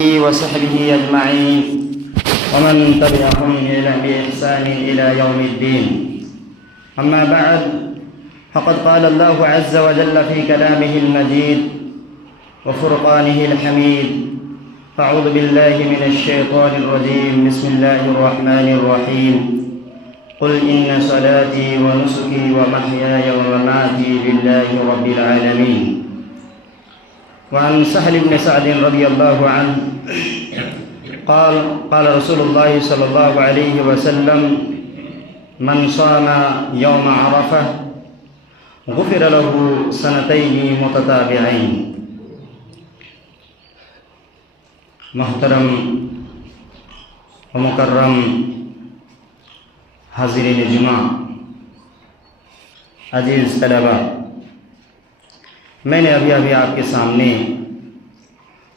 وصحبه أجمعين ومن تبعهم بإحسان إلى يوم الدين. أما بعد، فقد قال الله عز وجل في كلامه المجيد وفرقانه الحميد: أعوذ بالله من الشيطان الرجيم. بسم الله الرحمن الرحيم. قل إن صلاتي ونسكي ومحياي ومماتي لله رب العالمين. وعن سهل بن سعد رضي الله عنه قال رسول الله صلى الله عليه وسلم: من صام يوم عرفة غفر له سنتين متتابعين. محترم و مکرم حاضرین جمعہ، عزیز طلباء، میں نے ابھی آپ کے سامنے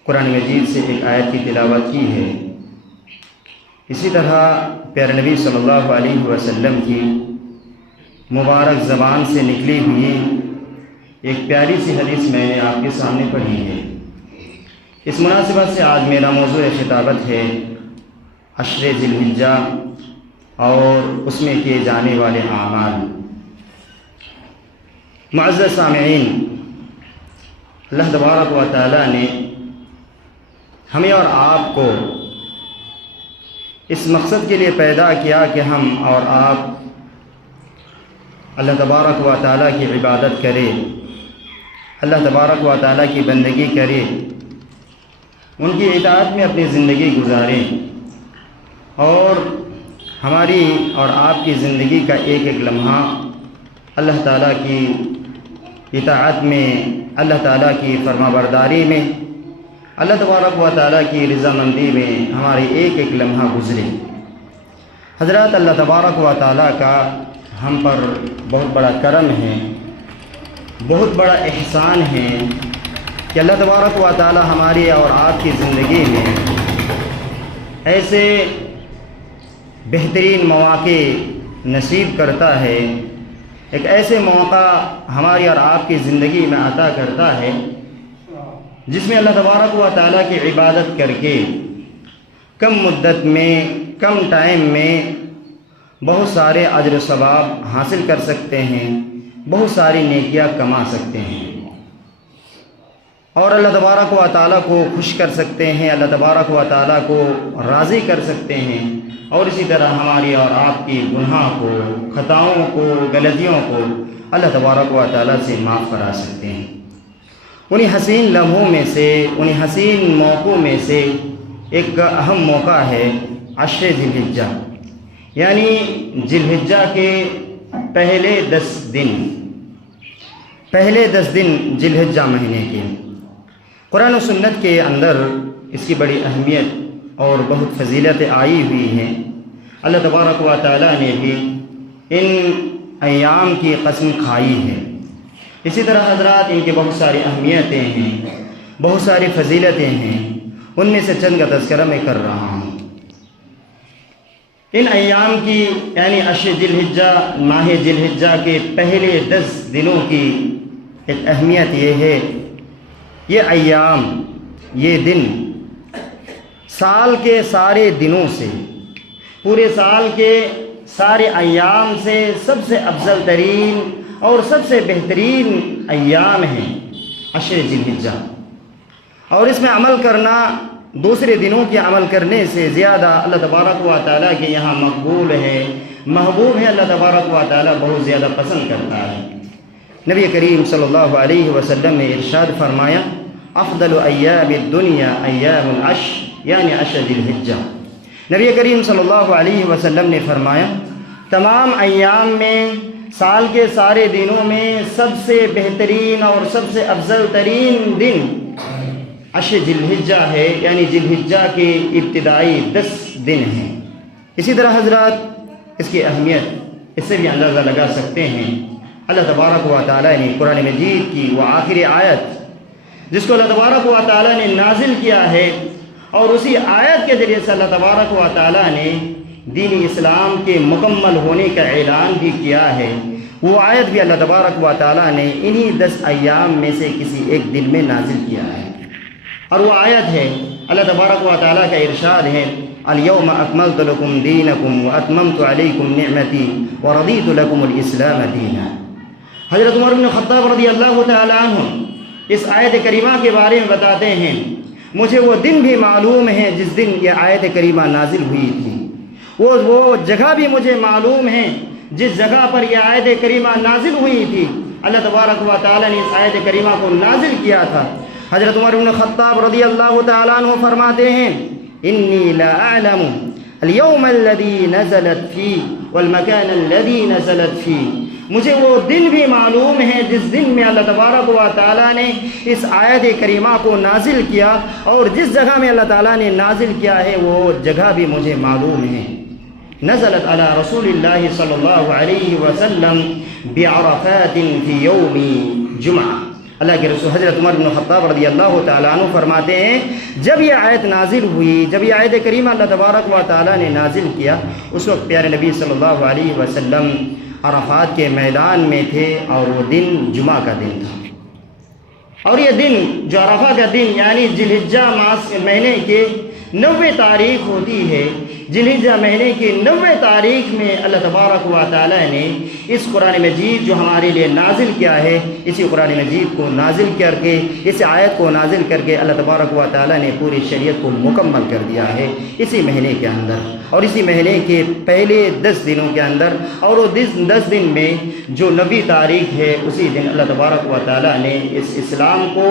قرآن مجید سے ایک آیت کی تلاوت کی ہے. اسی طرح پیارے نبی صلی اللہ علیہ وسلم کی مبارک زبان سے نکلی ہوئی ایک پیاری سی حدیث میں نے آپ کے سامنے پڑھی ہے. اس مناسبت سے آج میرا موضوع خطابت ہے عشر ذی الحجہ اور اس میں کیے جانے والے اعمال. معزز سامعین، اللہ تبارک و تعالیٰ نے ہمیں اور آپ کو اس مقصد کے لیے پیدا کیا کہ ہم اور آپ اللہ تبارک و تعالیٰ کی عبادت کریں، اللہ تبارک و تعالیٰ کی بندگی کریں، ان کی اطاعت میں اپنی زندگی گزاریں، اور ہماری اور آپ کی زندگی کا ایک ایک لمحہ اللہ تعالیٰ کی اطاعت میں، اللہ تعالیٰ کی فرما برداری میں، اللہ تبارک و تعالیٰ کی رضامندی میں ہماری ایک ایک لمحہ گزرے. حضرات، اللہ تبارک و تعالیٰ کا ہم پر بہت بڑا کرم ہے، بہت بڑا احسان ہے کہ اللہ تبارک و تعالیٰ ہماری اور آپ کی زندگی میں ایسے بہترین مواقع نصیب کرتا ہے، ایک ایسے موقع ہماری اور آپ کی زندگی میں عطا کرتا ہے جس میں اللہ تبارک و تعالیٰ کی عبادت کر کے کم مدت میں، کم ٹائم میں بہت سارے اجر و ثواب حاصل کر سکتے ہیں، بہت ساری نیکیاں کما سکتے ہیں، اور اللہ تبارک و تعالیٰ کو خوش کر سکتے ہیں، اللہ تبارک و تعالیٰ کو راضی کر سکتے ہیں، اور اسی طرح ہماری اور آپ کی گناہ کو، خطاؤں کو، غلطیوں کو اللہ تبارک و تعالیٰ سے معاف کرا سکتے ہیں. انہی حسین لمحوں میں سے، انہی حسین موقعوں میں سے ایک اہم موقع ہے عشر ذی الحجہ، یعنی ذی الحجہ کے پہلے 10 دن ذی الحجہ مہینے کے. قرآن و سنت کے اندر اس کی بڑی اہمیت اور بہت فضیلتیں آئی ہوئی ہیں. اللہ تبارک و تعالیٰ نے بھی ان ایام کی قسم کھائی ہے. اسی طرح حضرات، ان کی بہت ساری اہمیتیں ہیں، بہت ساری فضیلتیں ہیں. ان میں سے چند کا تذکرہ میں کر رہا ہوں. ان ایام کی، یعنی عشر ذی الحجہ، ماہ ذی الحجہ کے پہلے 10 دنوں کی ایک اہمیت یہ ہے، یہ ایام، یہ دن سال کے سارے دنوں سے، پورے سال کے سارے ایام سے سب سے افضل ترین اور سب سے بہترین ایام ہیں عشر ذی الحجہ. اور اس میں عمل کرنا دوسرے دنوں کے عمل کرنے سے زیادہ اللہ تبارک و تعالیٰ کے یہاں مقبول ہے، محبوب ہے. اللہ تبارک و تعالیٰ بہت زیادہ پسند کرتا ہے. نبی کریم صلی اللہ علیہ وسلم نے ارشاد فرمایا: افضل ایام الدنیا ایام العشر، یعنی عشر ذی الحجہ. نبی کریم صلی اللہ علیہ وسلم نے فرمایا تمام ایام میں، سال کے سارے دنوں میں سب سے بہترین اور سب سے افضل ترین دن عشر ذی الحجہ ہے، یعنی ذی الحجہ کے ابتدائی 10 دن ہیں. اسی طرح حضرات، اس کی اہمیت اس سے بھی اندازہ لگا سکتے ہیں. اللہ تبارک و تعالیٰ نے قرآن مجید کی وہ آخری آیت جس کو اللہ تبارک و تعالیٰ نے نازل کیا ہے، اور اسی آیت کے ذریعے سے اللہ تبارک و تعالیٰ نے دین اسلام کے مکمل ہونے کا اعلان بھی کیا ہے. وہ آیت بھی اللہ تبارک و تعالیٰ نے انہی 10 ایام میں سے کسی ایک دن میں نازل کیا ہے. اور وہ آیت ہے اللہ تبارک و تعالیٰ کا ارشاد ہے الیوم اکملت لکم دینکم واتممت علیکم نعمتی ورضیت لکم الاسلام دینا۔ حضرت عمر بن خطاب رضی اللہ تعالیٰ عنہ اس آیت کریمہ کے بارے میں بتاتے ہیں مجھے وہ دن بھی معلوم ہے جس دن یہ آیت کریمہ نازل ہوئی تھی، وہ جگہ بھی مجھے معلوم ہے جس جگہ پر یہ آیت کریمہ نازل ہوئی تھی۔ اللہ تبارک و تعالیٰ نے اس آیت کریمہ کو نازل کیا تھا۔ حضرت عمر بن خطاب رضی اللہ تعالیٰ عنہ فرماتے ہیں انی لا اعلم اليوم الذي نزلت فيه والمكان الذي نزلت فيه، مجھے وہ دن بھی معلوم ہے جس دن میں اللہ تبارک و تعالیٰ نے اس آیت کریمہ کو نازل کیا، اور جس جگہ میں اللہ تعالیٰ نے نازل کیا ہے وہ جگہ بھی مجھے معلوم ہے۔ نزلت على رسول اللہ صلی اللہ علیہ وسلم بعرفات فی یوم جمعہ۔ اللہ کے رسول حضرت عمر بن خطاب رضی اللہ تعالیٰ عنہ فرماتے ہیں جب یہ آیت نازل ہوئی، جب یہ آیت کریمہ اللہ تبارک و تعالیٰ نے نازل کیا، اس وقت پیارے نبی صلی اللہ علیہ وسلم عرفات کے میدان میں تھے، اور وہ دن جمعہ کا دن تھا۔ اور یہ دن جو عرفہ کا دن یعنی ذی الحجہ مہینے کے 90 تاریخ ہوتی ہے، ذی الحجہ مہینے کی 90 تاریخ میں اللہ تبارک و تعالیٰ نے اس قرآن مجید جو ہمارے لیے نازل کیا ہے، اسی قرآن مجید کو نازل کر کے، اس آیت کو نازل کر کے اللہ تبارک و تعالیٰ نے پوری شریعت کو مکمل کر دیا ہے اسی مہینے کے اندر، اور اسی مہینے کے پہلے 10 دنوں کے اندر، اور وہ 10 دن میں جو 90 تاریخ ہے اسی دن اللہ تبارک و تعالیٰ نے اس اسلام کو،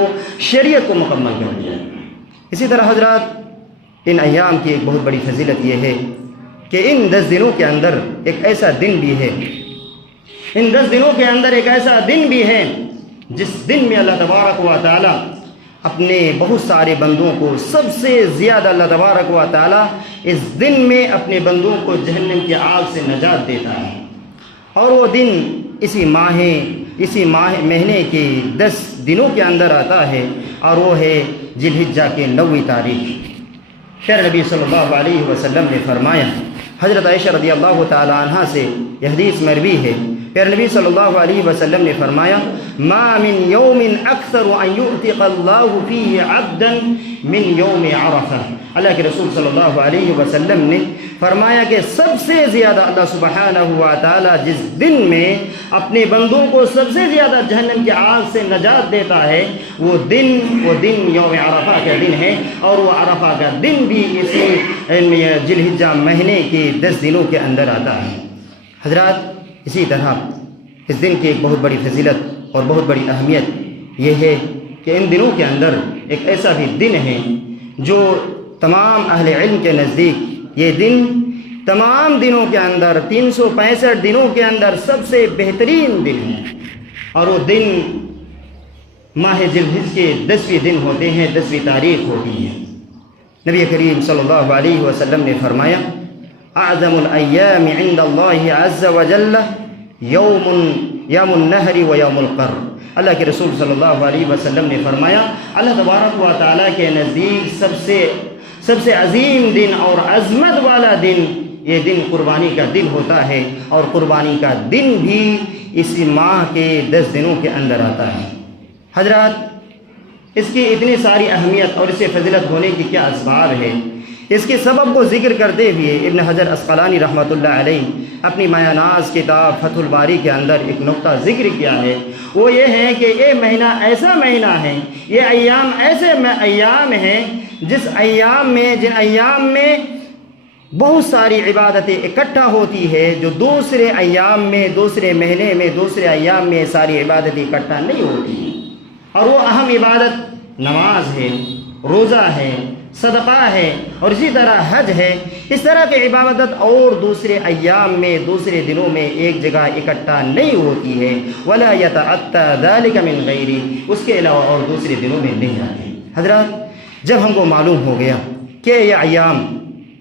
شریعت کو مکمل کر دیا۔ اسی طرح حضرات ان ایام کی ایک بہت بڑی فضیلت یہ ہے کہ ان 10 دنوں کے اندر ایک ایسا دن بھی ہے، ان 10 دنوں کے اندر ایک ایسا دن بھی ہے جس دن میں اللہ تبارک و تعالیٰ اپنے بہت سارے بندوں کو، سب سے زیادہ اللہ تبارک و تعالیٰ اس دن میں اپنے بندوں کو جہنم کی آگ سے نجات دیتا ہے، اور وہ دن اسی مہینے کے 10 دنوں کے اندر آتا ہے، اور وہ ہے ذی الحجہ کے 90 تاریخ۔ پیارے نبی صلی اللہ علیہ وسلم نے فرمایا، حضرت عائشہ رضی اللہ تعالی عنہ سے یہ حدیث مروی ہے، پیارے نبی صلی اللہ علیہ وسلم نے فرمایا ما من یوم اکثر ان یعتق اللہ فیہ عبدا من یوم عرفہ۔ اللہ کے رسول صلی اللہ علیہ وسلم نے فرمایا کہ سب سے زیادہ اللہ سبحانہ و تعالی جس دن میں اپنے بندوں کو سب سے زیادہ جہنم کی آگ سے نجات دیتا ہے، وہ دن یوم عرفہ کا دن ہے، اور وہ عرفہ کا دن بھی اسی ذی الحجہ مہینے کے 10 دنوں کے اندر آتا ہے۔ حضرات اسی طرح اس دن کی ایک بہت بڑی فضیلت اور بہت بڑی اہمیت یہ ہے کہ ان دنوں کے اندر ایک ایسا بھی دن ہے جو تمام اہل علم کے نزدیک یہ دن تمام دنوں کے اندر 365 دنوں کے اندر سب سے بہترین دن ہے، اور وہ دن ماہ ذی الحجہ کے 10ویں دن ہوتے ہیں، 10ویں تاریخ ہوتی ہے۔ نبی کریم صلی اللہ علیہ وسلم نے فرمایا اعظم الایام عند اللہ عز وجل یوم النحر و یوم القر۔ اللہ کے رسول صلی اللہ علیہ وسلم نے فرمایا اللہ تبارک و تعالیٰ کے نزدیک سب سے عظیم دن اور عظمت والا دن یہ دن قربانی کا دن ہوتا ہے، اور قربانی کا دن بھی اسی ماہ کے 10 دنوں کے اندر آتا ہے۔ حضرات اس کی اتنی ساری اہمیت اور اس سے فضیلت ہونے کی کیا اسباب ہے، اس کے سبب کو ذکر کرتے ہوئے ابن حجر عسقلانی رحمۃ اللہ علیہ اپنی مایہ ناز کتاب فتح الباری کے اندر ایک نقطہ ذکر کیا ہے، وہ یہ ہے کہ یہ مہینہ ایسا مہینہ ہے، یہ ایام ایسے ایام ہیں جن ایام میں بہت ساری عبادتیں اکٹھا ہوتی ہے، جو دوسرے ایام میں، دوسرے مہینے میں، دوسرے ایام میں ساری عبادتیں اکٹھا نہیں ہوتی، اور وہ اہم عبادت نماز ہے، روزہ ہے، صدقہ ہے، اور اسی طرح حج ہے۔ اس طرح کی عبادت اور دوسرے ایام میں، دوسرے دنوں میں ایک جگہ اکٹھا نہیں ہوتی ہے، ولا يتعطى ذلك من غیری، اس کے علاوہ اور دوسرے دنوں میں نہیں آتی۔ حضرات جب ہم کو معلوم ہو گیا کہ یہ ایام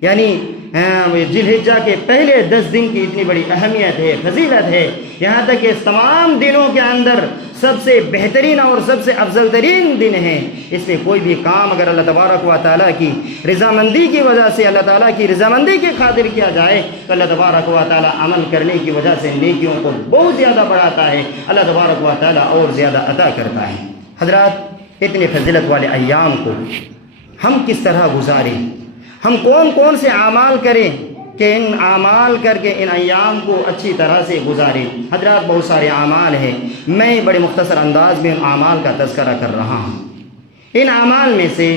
یعنی ذی الحجہ کے پہلے 10 دن کی اتنی بڑی اہمیت ہے، فضیلت ہے، یہاں تک کہ تمام دنوں کے اندر سب سے بہترین اور سب سے افضل ترین دن ہے، اس میں کوئی بھی کام اگر اللہ تبارک و تعالیٰ کی رضامندی کی وجہ سے، اللہ تعالیٰ کی رضامندی کی خاطر کیا جائے تو اللہ تبارک و تعالیٰ عمل کرنے کی وجہ سے نیکیوں کو بہت زیادہ بڑھاتا ہے، اللہ تبارک و تعالیٰ اور زیادہ عطا کرتا ہے۔ حضرات اتنے فضیلت والے ایام کو ہم کس طرح گزاریں، ہم کون کون سے اعمال کریں کہ ان اعمال کر کے ان ایام کو اچھی طرح سے گزاریں۔ حضرات بہت سارے اعمال ہیں، میں بڑے مختصر انداز میں ان اعمال کا تذکرہ کر رہا ہوں۔ ان اعمال میں سے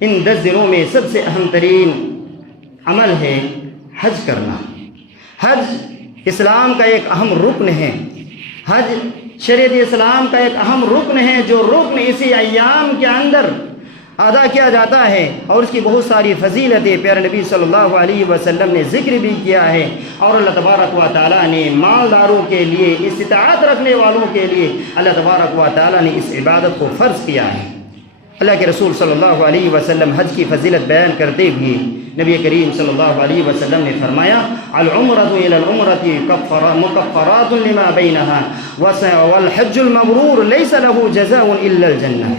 ان 10 دنوں میں سب سے اہم ترین عمل ہے حج کرنا۔ حج اسلام کا ایک اہم رکن ہے، حج شریعت اسلام کا ایک اہم رکن ہے، جو رکن اسی ایام کے اندر ادا کیا جاتا ہے، اور اس کی بہت ساری فضیلتیں پیارے نبی صلی اللہ علیہ وسلم نے ذکر بھی کیا ہے، اور اللہ تبارک و تعالیٰ نے مالداروں کے لیے، استطاعت رکھنے والوں کے لیے اللہ تبارک و تعالیٰ نے اس عبادت کو فرض کیا ہے۔ اللہ کے رسول صلی اللہ علیہ وسلم حج کی فضیلت بیان کرتے ہوئے نبی کریم صلی اللہ علیہ وسلم نے فرمایا العمرۃ الی العمرۃ مکفرات لما بینہا والحج المبرور لیس له جزاء الا الجنہ۔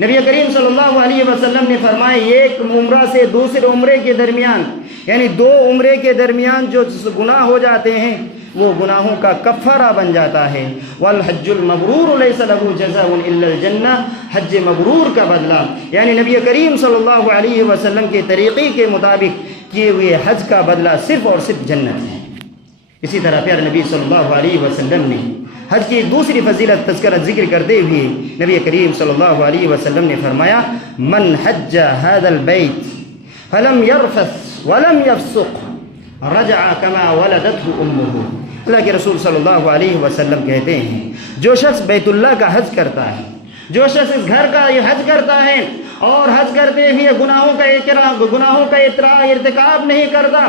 نبی کریم صلی اللہ علیہ وسلم نے فرمایا ایک عمرہ سے دوسرے عمرے کے درمیان، یعنی 2 عمرے کے درمیان جو گناہ ہو جاتے ہیں وہ گناہوں کا کفارہ بن جاتا ہے۔ والحج المبرور لیس له جزاء الا الجنہ، حج مبرور کا بدلہ یعنی نبی کریم صلی اللہ علیہ وسلم کے طریقے کے مطابق کیے ہوئے حج کا بدلہ صرف اور صرف جنت ہے۔ اسی طرح پیارے نبی صلی اللہ علیہ وسلم نے حج کی دوسری فضیلت تذکرہ ذکر کرتے ہوئے نبی کریم صلی اللہ علیہ وسلم نے فرمایا من حج هذا البيت فلم يرفث ولم يفسق رجع كما ولدته امه۔ اللہ کے رسول صلی اللہ علیہ وسلم کہتے ہیں جو شخص بیت اللہ کا حج کرتا ہے، جو شخص اس گھر کا یہ حج کرتا ہے اور حج کرتے ہوئے گناہوں کا ارتکاب نہیں کرتا،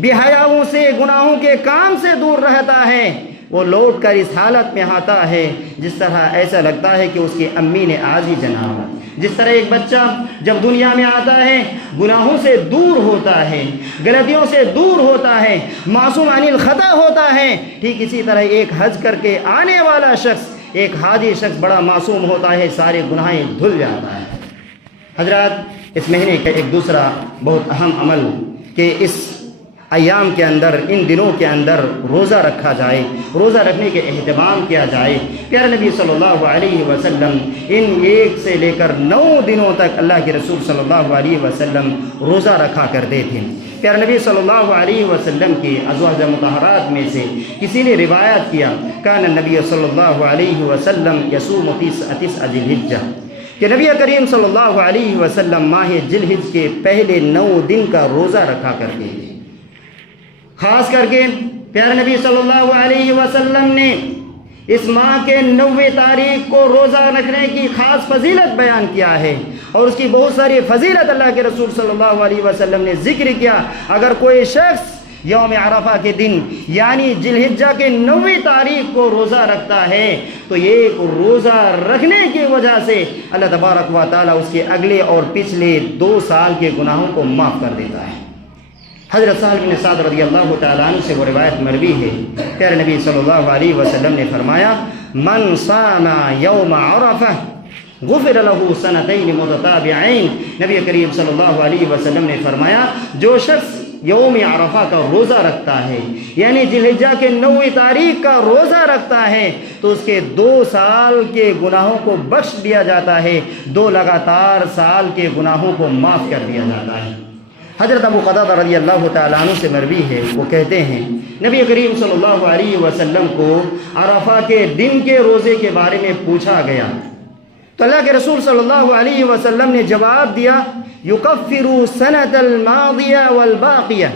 بے حیاؤں سے، گناہوں کے کام سے دور رہتا ہے، وہ لوٹ کر اس حالت میں آتا ہے جس طرح ایسا لگتا ہے کہ اس کی امی نے آج ہی جنا ہو۔ جس طرح ایک بچہ جب دنیا میں آتا ہے گناہوں سے دور ہوتا ہے، غلطیوں سے دور ہوتا ہے، معصوم عن الخطا ہوتا ہے، ٹھیک اسی طرح ایک حج کر کے آنے والا شخص، ایک حاجی شخص بڑا معصوم ہوتا ہے، سارے گناہیں دھل جاتا ہے۔ حضرات اس مہینے کا ایک دوسرا بہت اہم عمل کہ اس ایام کے اندر، ان دنوں کے اندر روزہ رکھا جائے، روزہ رکھنے کے اہتمام کیا جائے۔ پیارے نبی صلی اللہ علیہ وسلم ان 1 سے لے کر 9 دنوں تک اللہ کے رسول صلی اللہ علیہ وسلم روزہ رکھا کرتے تھے۔ پیارے نبی صلی اللہ علیہ وسلم کے ازواج مطہرات میں سے کسی نے روایت کیا کان النبی صلی اللہ علیہ وسلم یصوم 9 ذی الحجہ، کہ نبی کریم صلی اللہ علیہ وسلم ماہ ذی الحجہ کے پہلے 9 دن کا روزہ رکھا کرتے تھے۔ خاص کر کے پیارے نبی صلی اللہ علیہ وسلم نے اس ماہ کے 9 تاریخ کو روزہ رکھنے کی خاص فضیلت بیان کیا ہے، اور اس کی بہت ساری فضیلت اللہ کے رسول صلی اللہ علیہ وسلم نے ذکر کیا۔ اگر کوئی شخص یوم عرفہ کے دن یعنی ذی الحجہ کے 9 تاریخ کو روزہ رکھتا ہے تو ایک روزہ رکھنے کی وجہ سے اللہ تبارک و تعالیٰ اس کے اگلے اور پچھلے 2 سال کے گناہوں کو معاف کر دیتا ہے۔ حضرت سہل بن سعد رضی اللہ تعالیٰ عنہ سے وہ روایت مروی ہے، پیارے نبی صلی اللہ علیہ وسلم نے فرمایا من صام یوم عرفہ غفر له 2 متتابعین۔ نبی کریم صلی اللہ علیہ وسلم نے فرمایا جو شخص یوم عرفہ کا روزہ رکھتا ہے یعنی ذی الحجہ کے 9 تاریخ کا روزہ رکھتا ہے تو اس کے 2 سال کے گناہوں کو بخش دیا جاتا ہے، 2 لگاتار سال کے گناہوں کو معاف کر دیا جاتا ہے۔ حضرت ابو قتادہ رضی اللہ تعالیٰ عنہ سے مروی ہے، وہ کہتے ہیں نبی کریم صلی اللہ علیہ وسلم کو عرفہ کے دن کے روزے کے بارے میں پوچھا گیا تو اللہ کے رسول صلی اللہ علیہ وسلم نے جواب دیا یکفر السنۃ الماضیہ والباقیہ۔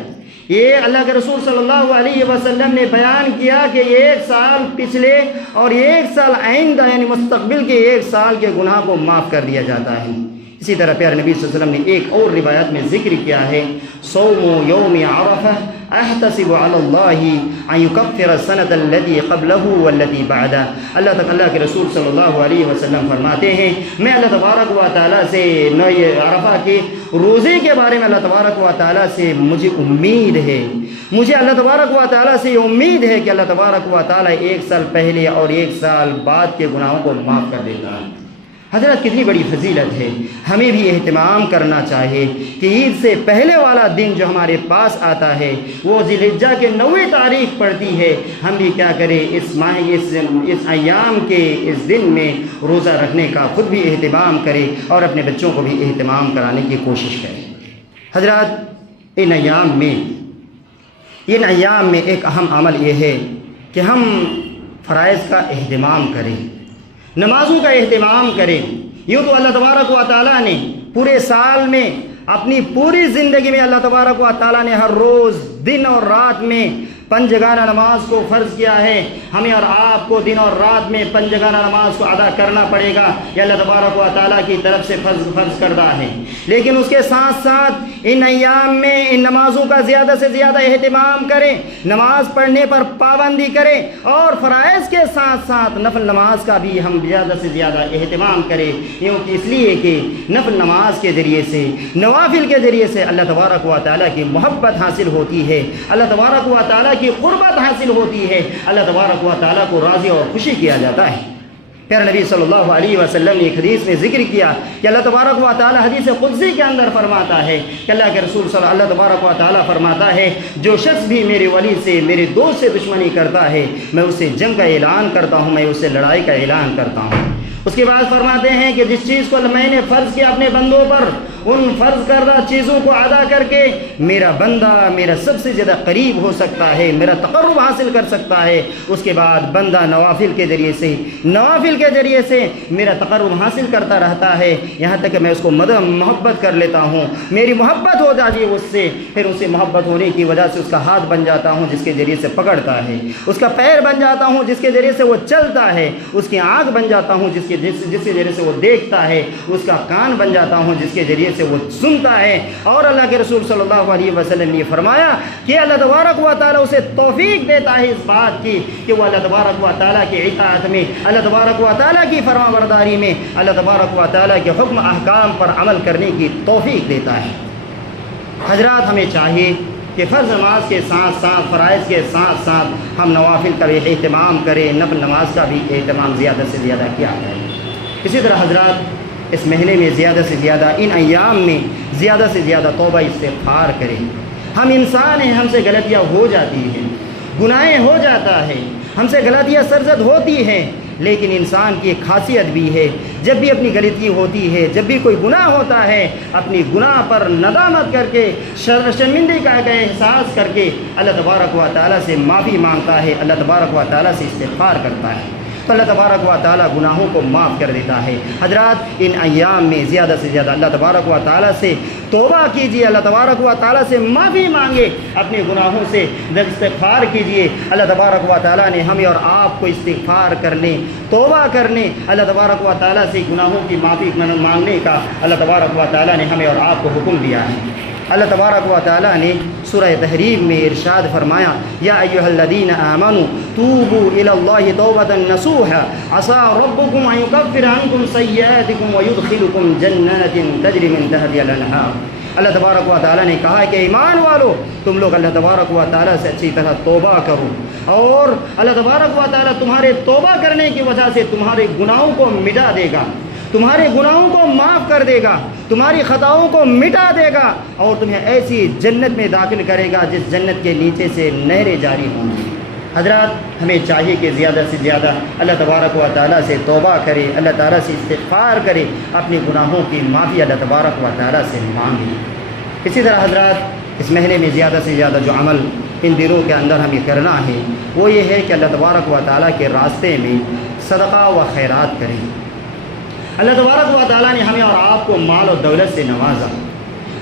یہ اللہ کے رسول صلی اللہ علیہ وسلم نے بیان کیا کہ 1 سال پچھلے اور 1 سال آئندہ یعنی مستقبل کے 1 سال کے گناہ کو معاف کر دیا جاتا ہے۔ اسی طرح پیارے نبی صلی اللہ علیہ وسلم نے ایک اور روایت میں ذکر کیا ہے صوم یوم عرفہ احتسب علی اللہ ان یکفر السنۃ التي قبلہ والتي بعدہ۔ اللہ کے رسول صلی اللہ علیہ وسلم فرماتے ہیں میں اللہ تبارک و تعالیٰ سے عرفہ کے روزے کے بارے میں اللہ تبارک و تعالیٰ سے مجھے امید ہے، مجھے اللہ تبارک و تعالیٰ سے امید ہے کہ اللہ تبارک و تعالیٰ 1 سال پہلے اور 1 سال بعد کے گناہوں کو معاف کر دیتا ہے۔ حضرت کتنی بڑی فضیلت ہے، ہمیں بھی اہتمام کرنا چاہیے کہ عید سے پہلے والا دن جو ہمارے پاس آتا ہے وہ ذی الحجہ کے 9 تاریخ پڑتی ہے، ہم بھی کیا کریں اس ایام کے اس دن میں روزہ رکھنے کا خود بھی اہتمام کریں اور اپنے بچوں کو بھی اہتمام کرانے کی کوشش کریں۔ حضرات ان ایام میں ایک اہم عمل یہ ہے کہ ہم فرائض کا اہتمام کریں، نمازوں کا اہتمام کریں۔ یوں تو اللہ تبارک و تعالیٰ نے پورے سال میں اپنی پوری زندگی میں اللہ تبارک و تعالیٰ نے ہر روز دن اور رات میں 5 جگانہ نماز کو فرض کیا ہے۔ ہمیں اور آپ کو دن اور رات میں 5 جگانہ نماز کو ادا کرنا پڑے گا، یہ اللہ تبارک و تعالیٰ کی طرف سے فرض کردہ ہے۔ لیکن اس کے ساتھ ساتھ ان ایام میں ان نمازوں کا زیادہ سے زیادہ اہتمام کریں، نماز پڑھنے پر پابندی کریں، اور فرائض کے ساتھ ساتھ نفل نماز کا بھی ہم زیادہ سے زیادہ اہتمام کریں، کیونکہ اس لیے کہ نفل نماز کے ذریعے سے، نوافل کے ذریعے سے اللہ تبارک و تعالیٰ کی محبت حاصل ہوتی ہے، اللہ تبارک و تعالیٰ کی قربت حاصل ہوتی ہے، اللہ تبارک و تعالیٰ کو راضی اور خوشی کیا جاتا ہے۔ پھر نبی صلی اللہ علیہ وسلم نے ایک حدیث میں ذکر کیا کہ اللہ تبارک و تعالیٰ حدیث قدسی کے اندر فرماتا ہے کہ اللہ کے رسول صلی اللہ تبارک و تعالیٰ فرماتا ہے، جو شخص بھی میرے ولی سے، میرے دوست سے دشمنی کرتا ہے، میں اسے جنگ کا اعلان کرتا ہوں، میں اسے لڑائی کا اعلان کرتا ہوں۔ اس کے بعد فرماتے ہیں کہ جس چیز کو میں نے فرض کیا اپنے بندوں پر، ان فرض کردہ چیزوں کو ادا کر کے میرا بندہ میرا سب سے زیادہ قریب ہو سکتا ہے، میرا تقرب حاصل کر سکتا ہے۔ اس کے بعد بندہ نوافل کے ذریعے سے میرا تقرب حاصل کرتا رہتا ہے، یہاں تک کہ میں اس کو محبت کر لیتا ہوں، میری محبت ہو جاتی ہے اس سے، پھر اس سے محبت ہونے کی وجہ سے اس کا ہاتھ بن جاتا ہوں جس کے ذریعے سے پکڑتا ہے، اس کا پیر بن جاتا ہوں جس کے ذریعے سے وہ چلتا ہے، اس کی آنکھ بن جاتا ہوں جس کے ذریعے سے وہ دیکھتا ہے، اس کا کان بن جاتا ہوں جس کے ذریعے سے وہ سنتا ہے۔ اور اللہ کے رسول صلی اللہ علیہ وسلم نے فرمایا کہ اللہ تبارک و تعالیٰ اسے توفیق دیتا ہے اس بات کی کہ وہ اللہ تبارک و تعالیٰ کی اطاعت میں، اللہ تبارک و تعالیٰ کی فرما برداری میں، اللہ تبارک و تعالیٰ کے حکم احکام پر عمل کرنے کی توفیق دیتا ہے۔ حضرات ہمیں چاہیے کہ فرض نماز کے ساتھ ساتھ، فرائض کے ساتھ ساتھ ہم نوافل کا بھی اہتمام کریں، نفل نماز کا بھی اہتمام زیادہ سے زیادہ کیا کریں۔ اسی طرح حضرات اس مہینے میں زیادہ سے زیادہ، ان ایام میں زیادہ سے زیادہ توبہ استغفار کریں۔ ہم انسان ہیں، ہم سے غلطیاں ہو جاتی ہیں، گناہیں ہو جاتا ہے، ہم سے غلطیاں سرزد ہوتی ہیں، لیکن انسان کی ایک خاصیت بھی ہے، جب بھی اپنی غلطی ہوتی ہے، جب بھی کوئی گناہ ہوتا ہے، اپنی گناہ پر ندامت کر کے، شرمندگی کا احساس کر کے اللہ تبارک و تعالیٰ سے معافی مانگتا ہے، اللہ تبارک و تعالیٰ سے استغفار کرتا ہے، تو اللہ تبارک و تعالیٰ گناہوں کو معاف کر دیتا ہے۔ حضرات ان ایام میں زیادہ سے زیادہ اللہ تبارک و تعالیٰ سے توبہ کیجیے، اللہ تبارک و تعالیٰ سے معافی مانگے، اپنے گناہوں سے استغفار کیجیے۔ اللہ تبارک و تعالیٰ نے ہمیں اور آپ کو استغفار کرنے، توبہ کرنے، اللہ تبارک و تعالیٰ سے گناہوں کی معافی مانگنے کا اللہ تبارک و تعالیٰ نے ہمیں اور آپ کو حکم دیا ہے۔ اللہ تبارک و تعالیٰ نے سورہ تحریم میں ارشاد فرمایا، یا ایھا الذین آمنوا توبوا الی اللہ توبۃ نصوحا عسى ربکم ان یکفر عنکم سیئاتکم ویدخلکم جنات تجری من تحتها الانہار۔ اللہ تبارک و تعالیٰ نے کہا کہ ایمان والو، تم لوگ اللہ تبارک و تعالیٰ سے اچھی طرح توبہ کرو، اور اللہ تبارک و تعالیٰ تمہارے توبہ کرنے کی وجہ سے تمہارے گناہوں کو مٹا دے گا، تمہارے گناہوں کو معاف کر دے گا، تمہاری خطاؤں کو مٹا دے گا، اور تمہیں ایسی جنت میں داخل کرے گا جس جنت کے نیچے سے نہریں جاری ہوں گی۔ حضرات ہمیں چاہیے کہ زیادہ سے زیادہ اللہ تبارک و تعالیٰ سے توبہ کرے، اللہ تعالیٰ سے استغفار کرے، اپنے گناہوں کی معافی اللہ تبارک و تعالیٰ سے مانگے۔ اسی طرح حضرات اس مہینے میں زیادہ سے زیادہ جو عمل ان دنوں کے اندر ہمیں کرنا ہے وہ یہ ہے کہ اللہ تبارک و تعالیٰ کے راستے میں صدقہ و خیرات کریں۔ اللہ تبارک و تعالیٰ نے ہمیں اور آپ کو مال و دولت سے نوازا،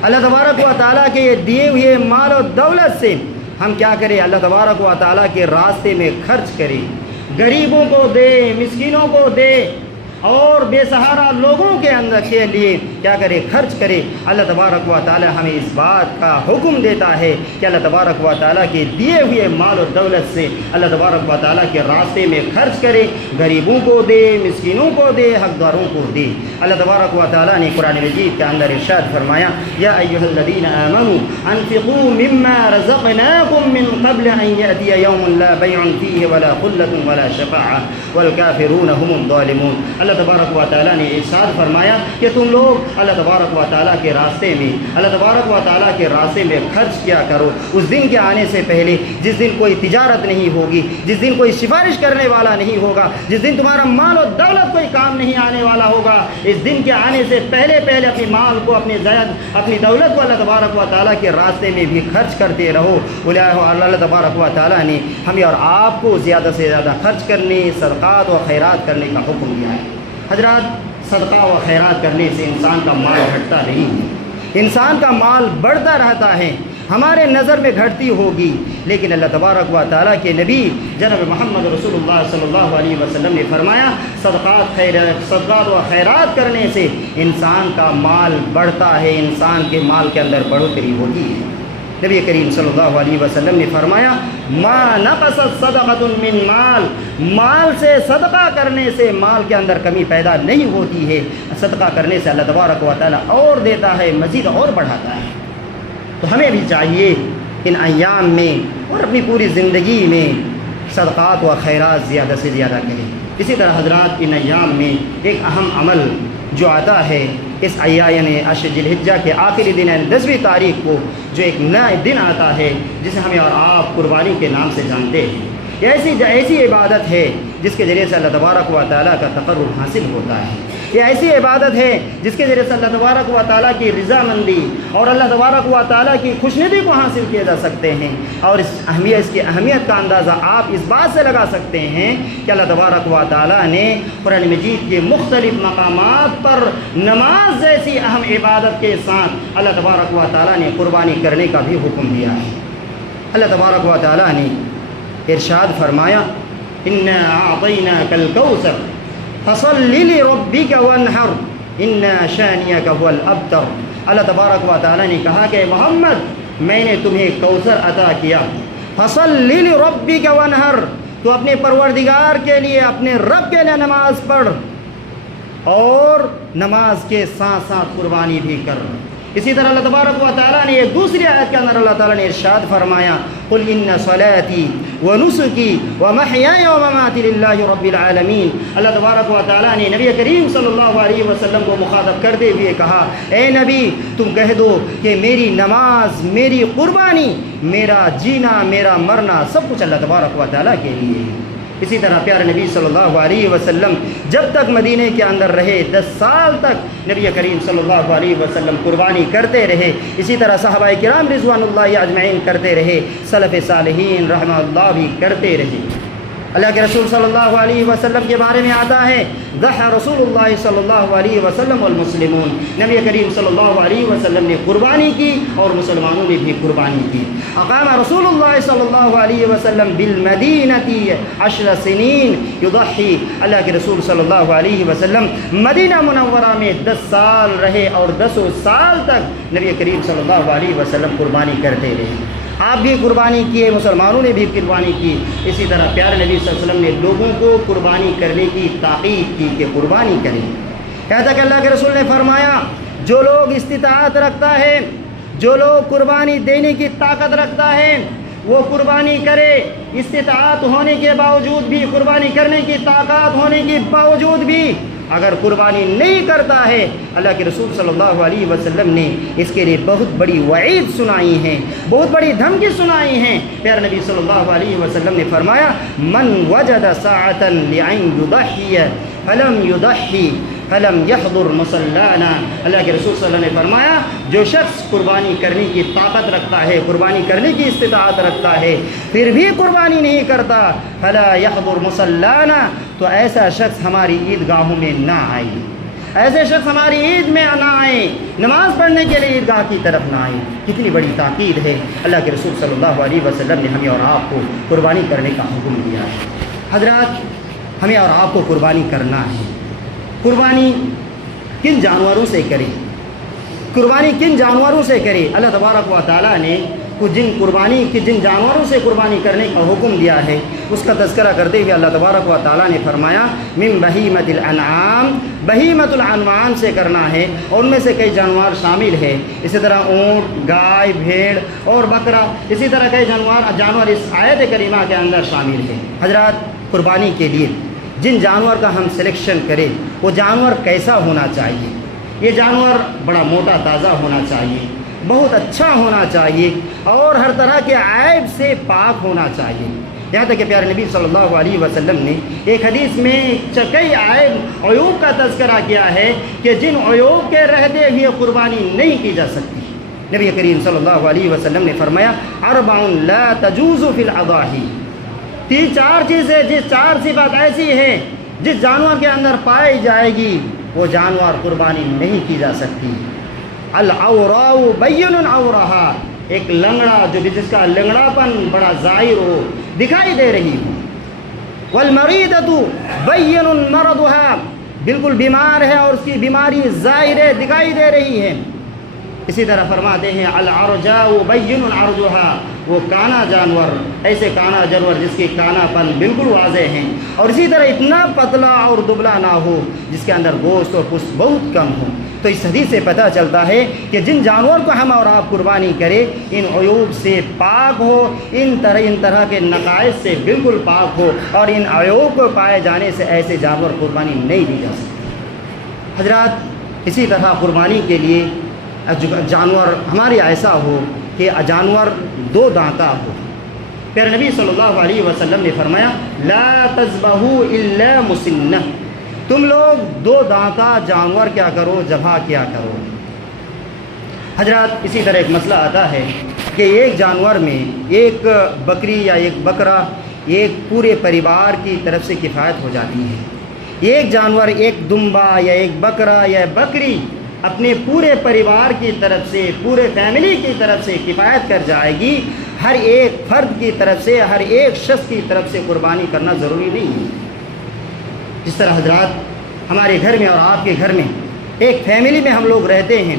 اللہ تبارک و تعالیٰ کے یہ دیے ہوئے مال و دولت سے ہم کیا کریں؟ اللہ تبارک و تعالیٰ کے راستے میں خرچ کریں، غریبوں کو دے، مسکینوں کو دے، اور بے سہارا لوگوں کے اندر کے لیے کیا کرے؟ خرچ کرے۔ اللہ تبارک و تعالی ہمیں اس بات کا حکم دیتا ہے کہ اللہ تبارک و تعالیٰ کے دیے ہوئے مال و دولت سے اللہ تبارک و تعالیٰ کے راستے میں خرچ کرے، غریبوں کو دے، مسکینوں کو دے، حقداروں کو دے۔ اللہ تبارک و تعالیٰ نے قرآن مجید کے اندر ارشاد فرمایا، یا ایھا الذین آمنوا انفقوا مما رزقناکم من قبل ان یأتی یوم لا بیع فیہ ولا خلة ولا شفاعة والکافرون هم الظالمون۔ اللہ اللہ تبارک و تعالیٰ نے ارشاد فرمایا کہ تم لوگ اللہ تبارک و تعالیٰ کے راستے میں اللہ تبارک و تعالیٰ کے راستے میں خرچ کیا کرو اس دن کے آنے سے پہلے جس دن کوئی تجارت نہیں ہوگی، جس دن کوئی سفارش کرنے والا نہیں ہوگا، جس دن تمہارا مال و دولت کوئی کام نہیں آنے والا ہوگا۔ اس دن کے آنے سے پہلے اپنے مال کو، اپنی اپنی دولت کو اللہ تبارک و تعالیٰ کے راستے میں بھی خرچ کرتے رہو۔ اللہ تبارک و تعالیٰ نے ہمیں اور آپ کو زیادہ سے زیادہ خرچ کرنے، صدقات و خیرات کرنے کا حکم دیا ہے۔ حضرات، صدقہ و خیرات کرنے سے انسان کا مال گھٹتا نہیں ہے، انسان کا مال بڑھتا رہتا ہے۔ ہمارے نظر میں گھٹتی ہوگی، لیکن اللہ تبارک و تعالیٰ کے نبی جناب محمد رسول اللہ صلی اللہ علیہ وسلم نے فرمایا صدقات و خیرات کرنے سے انسان کا مال بڑھتا ہے، انسان کے مال کے اندر بڑھوتری ہوتی ہے۔ نبی کریم صلی اللہ علیہ وسلم نے فرمایا ما نقصت صدقۃ من مال سے صدقہ کرنے سے مال کے اندر کمی پیدا نہیں ہوتی ہے، صدقہ کرنے سے اللہ تبارک و تعالیٰ اور دیتا ہے، مزید اور بڑھاتا ہے۔ تو ہمیں بھی چاہیے ان ایام میں اور اپنی پوری زندگی میں صدقات و خیرات زیادہ سے زیادہ کریں۔ اسی طرح حضرات، ان ایام میں ایک اہم عمل جو آتا ہے اس یعنی عشر ذی الحجہ کے آخری دن یعنی 10ویں تاریخ کو جو ایک نیا دن آتا ہے جسے ہمیں اور آپ قربانی کے نام سے جانتے ہیں۔ یہ ایسی عبادت ہے جس کے ذریعے سے اللہ تبارک و تعالیٰ کا تقرب حاصل ہوتا ہے۔ یہ ایسی عبادت ہے جس کے ذریعے سے اللہ تبارک و تعالیٰ کی رضامندی اور اللہ تبارک و تعالیٰ کی خوشنودی کو حاصل کیے جا سکتے ہیں۔ اور اس کی اہمیت کا اندازہ آپ اس بات سے لگا سکتے ہیں کہ اللہ تبارک و تعالیٰ نے قرآن مجید کے مختلف مقامات پر نماز جیسی اہم عبادت کے ساتھ اللہ تبارک و تعالیٰ نے قربانی کرنے کا بھی حکم دیا ہے۔ اللہ تبارک و تعالیٰ نے ارشاد فرمایا اِنَّا أَعْطَيْنَاكَ الْكَوْثَرَ فَصَلِّ لِرَبِّكَ وَانْحَرْ إِنَّ شَانِئَكَ هُوَ الْأَبْتَرُ۔ اللہ تبارک و تعالیٰ نے کہا کہ محمد میں نے تمہیں کوثر عطا کیا، فَصَلِّ لِرَبِّكَ وَانْحَرْ، تو اپنے پروردگار کے لیے، اپنے رب کے لیے نماز پڑھ اور نماز کے ساتھ ساتھ قربانی بھی کر۔ اسی طرح اللہ تبارک و تعالیٰ نے یہ دوسری آیت کے اندر اللہ تعالیٰ نے ارشاد فرمایا قل ان صلاتي ونسكي ومحياي ومماتي لله رب العالمین۔ اللہ تبارک و تعالیٰ نے نبی کریم صلی اللہ علیہ وسلم کو مخاطب کرتے ہوئے کہا اے نبی تم کہہ دو کہ میری نماز، میری قربانی، میرا جینا، میرا مرنا سب کچھ اللہ تبارک و تعالیٰ کے لیے ہے۔ اسی طرح پیارے نبی صلی اللہ علیہ وسلم جب تک مدینے کے اندر رہے 10 سال تک نبی کریم صلی اللہ علیہ وسلم قربانی کرتے رہے۔ اسی طرح صحابہ کرام رضوان اللہ اجمعین کرتے رہے، سلف صالحین رحمہ اللہ بھی کرتے رہے۔ اللہ کے رسول صلی اللہ علیہ وسلم کے بارے میں آتا ہے ضحى رسول اللہ صلی اللہ علیہ وسلم والمسلمون، نبی کریم صلی اللہ علیہ وسلم نے قربانی کی اور مسلمانوں نے بھی قربانی کی۔ اقام رسول اللہ صلی اللہ علیہ وسلم بالمدینہ 10 سنین یضحی، اللہ کے رسول صلی اللہ علیہ وسلم مدینہ منورہ میں 10 سال رہے اور 10 سال تک نبی کریم صلی اللہ علیہ وسلم قربانی کرتے رہے۔ آپ بھی قربانی کیے، مسلمانوں نے بھی قربانی کی۔ اسی طرح پیارے نبی صلی اللہ علیہ وسلم نے لوگوں کو قربانی کرنے کی تاکید کی کہ قربانی کریں۔ کہتا کہ اللہ کے رسول نے فرمایا جو لوگ استطاعت رکھتا ہے، جو لوگ قربانی دینے کی طاقت رکھتا ہے وہ قربانی کرے۔ استطاعت ہونے کے باوجود بھی، قربانی کرنے کی طاقت ہونے کے باوجود بھی اگر قربانی نہیں کرتا ہے، اللہ کے رسول صلی اللہ علیہ وسلم نے اس کے لیے بہت بڑی وعید سنائی ہیں، بہت بڑی دھمکی سنائی ہیں۔ پیارے نبی صلی اللہ علیہ وسلم نے فرمایا من وجد ساعة لأن يضحي فلم يضحي فلم يحضر مصلانا، اللہ کے رسول صلی اللہ علیہ وسلم نے فرمایا جو شخص قربانی کرنے کی طاقت رکھتا ہے، قربانی کرنے کی استطاعت رکھتا ہے پھر بھی قربانی نہیں کرتا، فلا يحضر مصلانا، تو ایسا شخص ہماری عیدگاہوں میں نہ آئے، ایسے شخص ہماری عید میں نہ آئے، نماز پڑھنے کے لیے عیدگاہ کی طرف نہ آئے۔ کتنی بڑی تاکید ہے۔ اللہ کے رسول صلی اللہ علیہ وسلم نے ہمیں اور آپ کو قربانی کرنے کا حکم دیا ہے۔ حضرات ہمیں اور آپ کو قربانی کرنا ہے۔ قربانی کن جانوروں سے کریں؟ قربانی کن جانوروں سے کریں؟ اللہ تبارک و تعالیٰ نے جن جانوروں سے قربانی کرنے کا حکم دیا ہے اس کا تذکرہ کرتے ہوئے اللہ تبارک و تعالیٰ نے فرمایا من بہیمۃ الانعام، بہیمۃ الانعام سے کرنا ہے اور ان میں سے کئی جانور شامل ہے۔ اسی طرح اونٹ، گائے، بھیڑ اور بکرا، اسی طرح کئی جانور اس آیت کریمہ کے اندر شامل ہے۔ حضرات قربانی کے لیے جن جانور کا ہم سلیکشن کریں وہ جانور کیسا ہونا چاہیے؟ یہ جانور بڑا موٹا تازہ ہونا چاہیے، بہت اچھا ہونا چاہیے، اور ہر طرح کے عیب سے پاک ہونا چاہیے۔ یہاں تک کہ پیارے نبی صلی اللہ علیہ وسلم نے ایک حدیث میں کئی عیوب کا تذکرہ کیا ہے کہ جن عیوب کے رہتے ہوئے قربانی نہیں کی جا سکتی۔ نبی کریم صلی اللہ علیہ وسلم نے فرمایا اربع لا تجوز فی الاضاحی، چار چیزیں، جس چار صفات ایسی ہیں جس جانور کے اندر پائی جائے گی وہ جانور قربانی نہیں کی جا سکتی۔ العوراء بین عورہا، ایک لنگڑا جو جس کا لنگڑا پن بڑا ظاہر ہو، دکھائی دے رہی ہو۔ والمریضۃ بین مرضھا، بالکل بیمار ہے اور اس کی بیماری ظاہر ہے، دکھائی دے رہی ہے۔ اسی طرح فرماتے ہیں العرجاء بین عرجھا، وہ کانا جانور، ایسے کانا جانور جس کی کانا پن بالکل واضح ہیں، اور اسی طرح اتنا پتلا اور دبلا نہ ہو جس کے اندر گوشت اور پوست بہت کم ہو۔ تو اس حدیث سے پتہ چلتا ہے کہ جن جانور کو ہم اور آپ قربانی کریں ان عیوب سے پاک ہو، ان طرح کے نقائص سے بالکل پاک ہو، اور ان عیوب کو پائے جانے سے ایسے جانور قربانی نہیں دی جا سکتی۔ حضرات، اسی طرح قربانی کے لیے جانور ہمارے ایسا ہو کہ جانور دو دانتا ہو۔ پیارے نبی صلی اللہ علیہ وسلم نے فرمایا لا تذبحوا الا مسنہ، تم لوگ دو دانتا جانور کیا کرو، ذبح کیا کرو۔ حضرات، اسی طرح ایک مسئلہ آتا ہے کہ ایک جانور میں ایک بکری یا ایک بکرا ایک پورے پریوار کی طرف سے کفایت ہو جاتی ہے۔ ایک جانور، ایک دمبا یا ایک بکرا یا بکری اپنے پورے پریوار کی طرف سے، پورے فیملی کی طرف سے کفایت کر جائے گی۔ ہر ایک فرد کی طرف سے، ہر ایک شخص کی طرف سے قربانی کرنا ضروری نہیں ہے۔ جس طرح حضرات ہمارے گھر میں اور آپ کے گھر میں ایک فیملی میں ہم لوگ رہتے ہیں،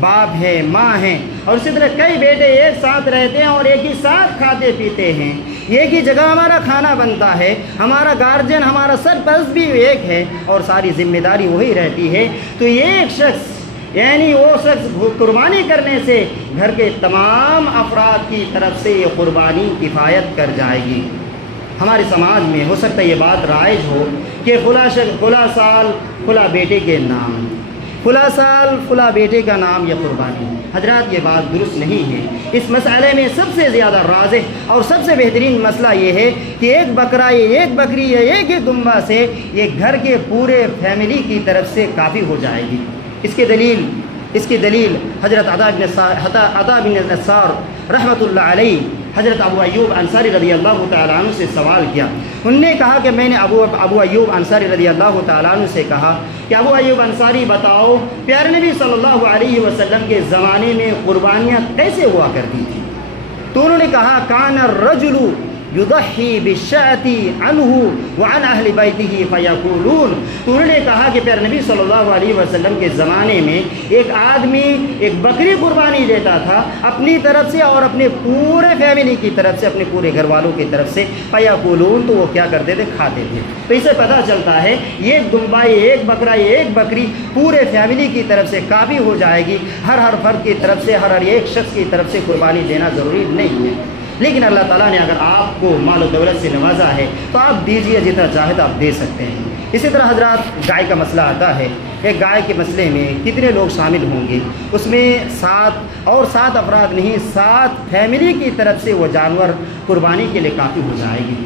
باپ ہے، ماں ہیں، اور اسی طرح کئی بیٹے ایک ساتھ رہتے ہیں اور ایک ہی ساتھ کھاتے پیتے ہیں، ایک ہی جگہ ہمارا کھانا بنتا ہے، ہمارا گارجین، ہمارا سرپرست بھی ایک ہے، اور ساری ذمہ داری وہی رہتی ہے۔ تو ایک شخص، یعنی وہ شخص قربانی کرنے سے گھر کے تمام افراد کی طرف سے یہ قربانی کفایت کر جائے گی۔ ہمارے سماج میں ہو سکتا ہے یہ بات رائج ہو کہ فلاں سال فلاں بیٹے کے نام، فلاں سال فلاں بیٹے کا نام یا قربانی۔ حضرات، یہ بات درست نہیں ہے۔ اس مسئلے میں سب سے زیادہ راجح اور سب سے بہترین مسئلہ یہ ہے کہ ایک بکرا یا ایک بکری یا ایک ہی دمبا سے یہ گھر کے پورے فیملی کی طرف سے کافی ہو جائے گی۔ اس کی دلیل حضرت عطا بن یسار رحمۃ اللہ علیہ، حضرت ابو ایوب انصاری رضی اللہ تعالیٰ عنہ سے سوال کیا۔ انہوں نے کہا کہ میں نے ابو ایوب انصاری رضی اللہ تعالیٰ عنہ سے کہا کہ ابو ایوب انصاری بتاؤ، پیارے نبی صلی اللہ علیہ وسلم کے زمانے میں قربانیاں کیسے ہوا کرتی تھیں؟ تو انہوں نے کہا کان الرجل یضحی بالشاۃ عنہ وعن اہل بیتہ فیقولون۔ تو انہوں نے کہا کہ پیارے نبی صلی اللہ علیہ وسلم کے زمانے میں ایک آدمی ایک بکری قربانی دیتا تھا اپنی طرف سے اور اپنے پورے فیملی کی طرف سے، اپنے پورے گھر والوں کی طرف سے، فیقولون، تو وہ کیا کرتے تھے؟ کھاتے تھے۔ تو اس سے پتہ چلتا ہے ایک دمبا، ایک بکرا، ایک بکری پورے فیملی کی طرف سے کافی ہو جائے گی۔ ہر فرد کی طرف سے، ہر ایک شخص کی طرف سے قربانی دینا ضروری نہیں ہے۔ لیکن اللہ تعالیٰ نے اگر آپ کو مال و دولت سے نوازا ہے تو آپ دیجیے، جتنا چاہے تو آپ دے سکتے ہیں۔ اسی طرح حضرات گائے کا مسئلہ آتا ہے۔ ایک گائے کے مسئلے میں کتنے لوگ شامل ہوں گے؟ اس میں 7 افراد نہیں، 7 فیملی کی طرف سے وہ جانور قربانی کے لیے کافی ہو جائے گی۔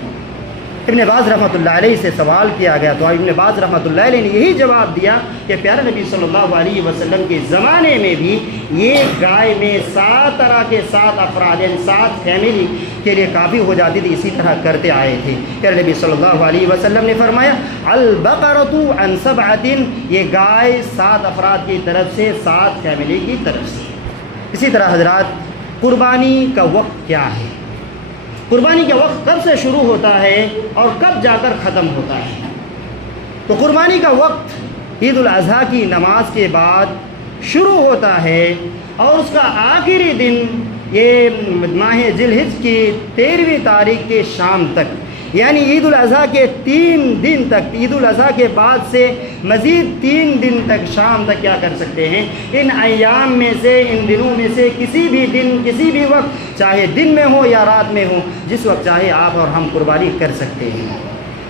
ابن باز رحمۃ اللہ علیہ سے سوال کیا گیا تو ابن باز رحمۃ اللہ علیہ نے یہی جواب دیا کہ پیارے نبی صلی اللہ علیہ وسلم کے زمانے میں بھی یہ گائے میں 7 طرح کے 7 افراد، یعنی 7 فیملی کے لیے کافی ہو جاتی تھی، اسی طرح کرتے آئے تھے۔ پیارے نبی صلی اللہ علیہ وسلم نے فرمایا البقرۃ عن 7، یہ گائے 7 افراد کی طرف سے، 7 فیملی کی طرف سے۔ اسی طرح حضرات قربانی کا وقت کیا ہے؟ قربانی کا وقت کب سے شروع ہوتا ہے اور کب جا کر ختم ہوتا ہے؟ تو قربانی کا وقت عید الاضحیٰ کی نماز کے بعد شروع ہوتا ہے اور اس کا آخری دن یہ ماہ ذی الحجہ کی 13ویں تاریخ کے شام تک، یعنی عید الاضحیٰ کے 3 دن تک، عید الاضحیٰ کے بعد سے مزید 3 دن تک شام تک کیا کر سکتے ہیں؟ ان ایام میں سے، ان دنوں میں سے کسی بھی دن، کسی بھی وقت، چاہے دن میں ہو یا رات میں ہو، جس وقت چاہے آپ اور ہم قربانی کر سکتے ہیں۔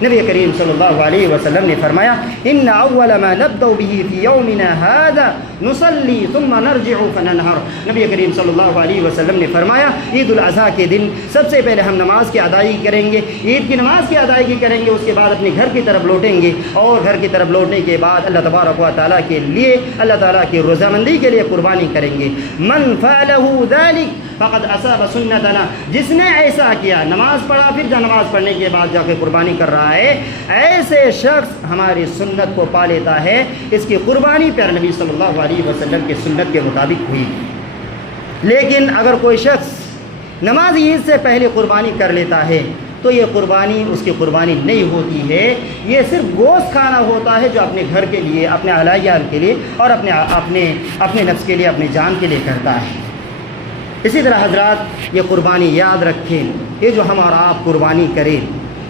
نبی کریم صلی اللہ علیہ وسلم نے فرمایا ان اول ما نبدأ به في يومنا هذا نصلي ثم نرجع فننهر. نبی کریم صلی اللہ علیہ وسلم نے فرمایا عید الاضحیٰ کے دن سب سے پہلے ہم نماز کی ادائیگی کریں گے، عید کی نماز کی ادائیگی کریں گے، اس کے بعد اپنے گھر کی طرف لوٹیں گے، اور گھر کی طرف لوٹنے کے بعد اللہ تبارک و تعالیٰ کے لیے، اللہ تعالیٰ کی رضامندی کے لیے قربانی کریں گے. من فعله ذلك فقد اصاب سنتنا. جس نے ایسا کیا، نماز پڑھا پھر جا نماز پڑھنے کے بعد جا کے قربانی کر رہا ہے، ایسے شخص ہماری سنت کو پا لیتا ہے. اس کی قربانی پیارے نبی صلی اللہ علیہ وسلم کی سنت کے مطابق ہوئی. لیکن اگر کوئی شخص نماز عید سے پہلے قربانی کر لیتا ہے تو یہ قربانی اس کی قربانی نہیں ہوتی ہے، یہ صرف گوشت کھانا ہوتا ہے جو اپنے گھر کے لیے، اپنے اہلیہ کے لیے اور اپنے نفس کے لیے، اپنی جان کے لیے کرتا ہے. اسی طرح حضرات یہ قربانی یاد رکھیں، یہ جو ہم اور آپ قربانی کریں،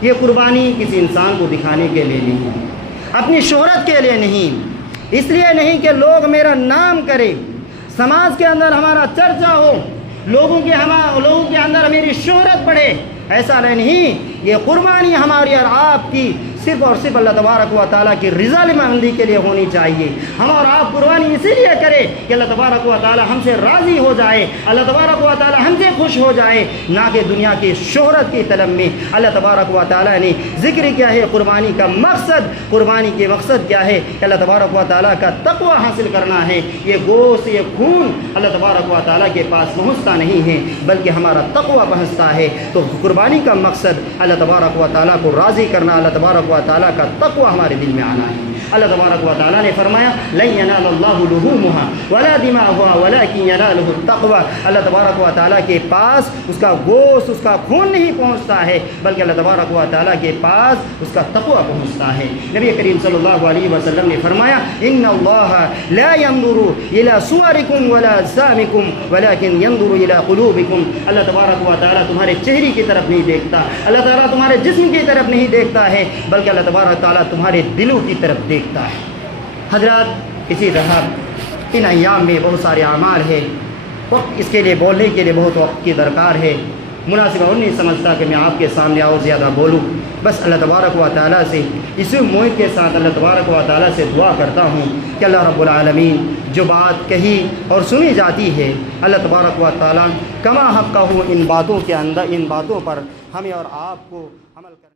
یہ قربانی کسی انسان کو دکھانے کے لیے نہیں، اپنی شہرت کے لیے نہیں، اس لیے نہیں کہ لوگ میرا نام کریں، سماج کے اندر ہمارا چرچا ہو، لوگوں کے اندر میری شہرت بڑھے، ایسا نہیں. یہ قربانی ہماری اور آپ کی صرف اور صرف اللہ تبارک و تعالیٰ کی رضامندی کے لیے ہونی چاہیے. ہم اور آپ قربانی اسی لیے کریں کہ اللہ تبارک و تعالیٰ ہم سے راضی ہو جائے، اللہ تبارک و تعالیٰ ہم سے خوش ہو جائے، نہ کہ دنیا کی شہرت کی طلب میں. اللہ تبارک و تعالیٰ نے ذکر کیا ہے قربانی کا مقصد، قربانی کے مقصد کیا ہے کہ اللہ تبارک و تعالیٰ کا تقوی حاصل کرنا ہے. یہ گوشت، یہ خون اللہ تبارک و تعالیٰ کے پاس پہنچتا نہیں ہے بلکہ ہمارا تقوی پہنچتا ہے. تو قربانی کا مقصد اللہ تبارک و تعالیٰ کو راضی کرنا، اللہ تبارک و تعالیٰ کا تقوی ہمارے دل میں آنا ہے. اللہ تبارک و تعالیٰ نے فرمایا لن ینال اللہ لحومها ولا دماؤها ولکن ینالہ التقوی. اللہ تبارک و تعالیٰ کے پاس اس کا گوشت، اس کا خون نہیں پہنچتا ہے بلکہ اللہ تبارک و تعالیٰ کے پاس اس کا تقوی پہنچتا ہے. نبی کریم صلی اللہ علیہ وسلم نے فرمایا ان اللہ لا ينظر الى صورکم ولا اجسامکم ولکن ينظر الى قلوبکم. اللہ تبارک و تعالیٰ تمہارے چہرے کی طرف نہیں دیکھتا، اللہ تعالیٰ تمہارے جسم کی طرف نہیں دیکھتا ہے بلکہ اللہ تبارک تعالیٰ تمہارے دلوں کی طرف دیکھتا ہے. حضرات اسی طرح ان ایام میں بہت سارے اعمال ہیں، وقت اس کے لیے بولنے کے لیے بہت وقت کی درکار ہے. مناسب اور نہیں سمجھتا کہ میں آپ کے سامنے اور زیادہ بولوں. بس اللہ تبارک و تعالیٰ سے اسی امید کے ساتھ اللہ تبارک و تعالیٰ سے دعا کرتا ہوں کہ اللہ رب العالمین جو بات کہی اور سنی جاتی ہے اللہ تبارک و تعالیٰ کما حق کا ہوں ان باتوں کے اندر، ان باتوں پر ہمیں اور آپ کو عمل کرنا